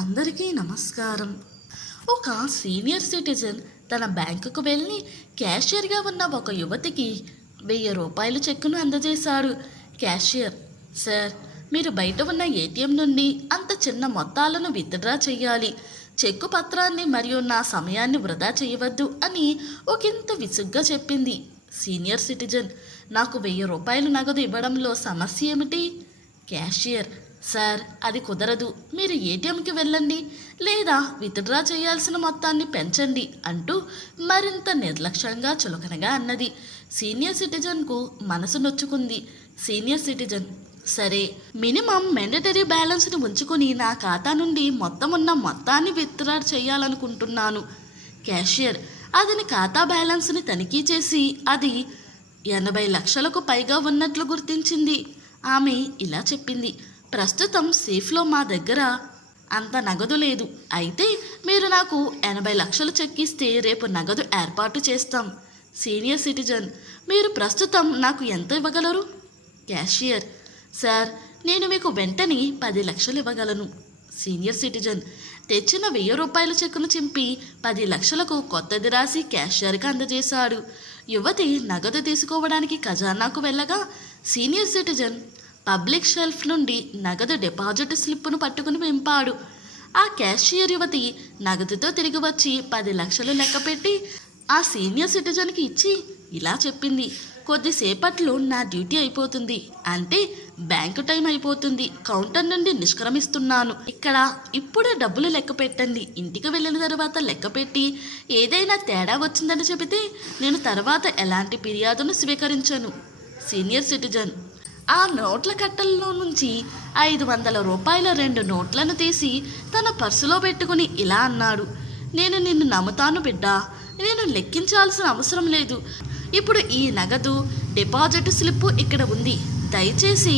అందరికీ నమస్కారం. ఒక సీనియర్ సిటిజన్ తన బ్యాంకుకు వెళ్ళి క్యాషియర్గా ఉన్న ఒక యువతికి 1000 రూపాయల చెక్కును అందజేశాడు. క్యాషియర్: సార్, మీరు బయట ఉన్న ఏటీఎం నుండి అంత చిన్న మొత్తాలను విత్డ్రా చేయాలి. చెక్కు పత్రాన్ని మరియు నా సమయాన్ని వృధా చేయవద్దు అని ఒకంత విసుగ్గా చెప్పింది. సీనియర్ సిటిజన్: నాకు 1000 రూపాయలు నగదు ఇవ్వడంలో సమస్య ఏమిటి? క్యాషియర్: సార్, అది కుదరదు. మీరు ఏటీఎంకి వెళ్ళండి లేదా విత్డ్రా చేయాల్సిన మొత్తాన్ని పెంచండి అంటూ మరింత నిర్లక్ష్యంగా చులకనగా అన్నది. సీనియర్ సిటిజన్కు మనసు నొచ్చుకుంది. సీనియర్ సిటిజన్: సరే, మినిమం మ్యాండేటరీ బ్యాలెన్స్ని ఉంచుకొని నా ఖాతా నుండి మొత్తం ఉన్న మొత్తాన్ని విత్డ్రా చేయాలనుకుంటున్నాను. క్యాషియర్ అతని ఖాతా బ్యాలెన్స్ని తనిఖీ చేసి అది 80 లక్షలకు పైగా ఉన్నట్లు గుర్తించింది. ఆమె ఇలా చెప్పింది: ప్రస్తుతం సేఫ్లో మా దగ్గర అంత నగదు లేదు. అయితే మీరు నాకు 80 లక్షలు చెక్కిస్తే రేపు నగదు ఏర్పాటు చేస్తాం. సీనియర్ సిటిజన్: మీరు ప్రస్తుతం నాకు ఎంత ఇవ్వగలరు? క్యాషియర్: సార్, నేను మీకు వెంటనే 10 లక్షలు ఇవ్వగలను. సీనియర్ సిటిజన్ తెచ్చిన 1000 రూపాయల చెక్కును చింపి 10 లక్షలకు కొత్తది రాసి క్యాషియర్కి అందజేశాడు. యువతి నగదు తీసుకోవడానికి ఖజానాకు వెళ్ళగా సీనియర్ సిటిజన్ పబ్లిక్ షెల్ఫ్ నుండి నగదు డిపాజిట్ స్లిప్పును పట్టుకుని వింపాడు. ఆ క్యాషియర్ యువతి నగదుతో తిరిగి వచ్చి 10 లక్షలు లెక్కపెట్టి ఆ సీనియర్ సిటిజన్కి ఇచ్చి ఇలా చెప్పింది: కొద్దిసేపట్లో నా డ్యూటీ అయిపోతుంది, అంటే బ్యాంకు టైం అయిపోతుంది. కౌంటర్ నుండి నిష్క్రమిస్తున్నాను. ఇక్కడ ఇప్పుడే డబ్బులు లెక్క పెట్టండి. ఇంటికి వెళ్ళిన తర్వాత లెక్క పెట్టి ఏదైనా తేడా వచ్చిందని చెబితే నేను తర్వాత ఎలాంటి ఫిర్యాదును స్వీకరించను. సీనియర్ సిటిజన్ ఆ నోట్ల కట్టల్లో నుంచి 500 రూపాయల 2 నోట్లను తీసి తన పర్సులో పెట్టుకుని ఇలా అన్నాడు: నేను నిన్ను నమ్ముతాను బిడ్డా. నేను లెక్కించాల్సిన అవసరం లేదు. ఇప్పుడు ఈ నగదు డిపాజిట్ స్లిప్పు ఇక్కడ ఉంది. దయచేసి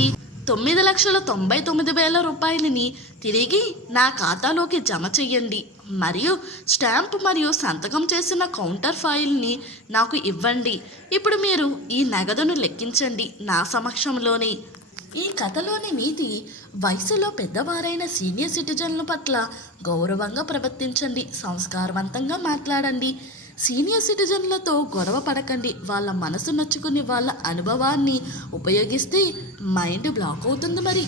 9,99,000 రూపాయలని తిరిగి నా ఖాతాలోకి జమ చెయ్యండి మరియు స్టాంప్ మరియు సంతకం చేసిన కౌంటర్ ఫైల్ని నాకు ఇవ్వండి. ఇప్పుడు మీరు ఈ నగదును లెక్కించండి నా సమక్షంలోనే. ఈ కథలోని నీతి: వయసులో పెద్దవారైన సీనియర్ సిటిజన్ల పట్ల గౌరవంగా ప్రవర్తించండి, సంస్కారవంతంగా మాట్లాడండి. సీనియర్ సిటిజన్లతో గొడవ పడకండి. వాళ్ళ మనసు నొచ్చుకుని వాళ్ళ అనుభవాన్ని ఉపయోగిస్తే మైండ్ బ్లాక్ అవుతుంది మరి.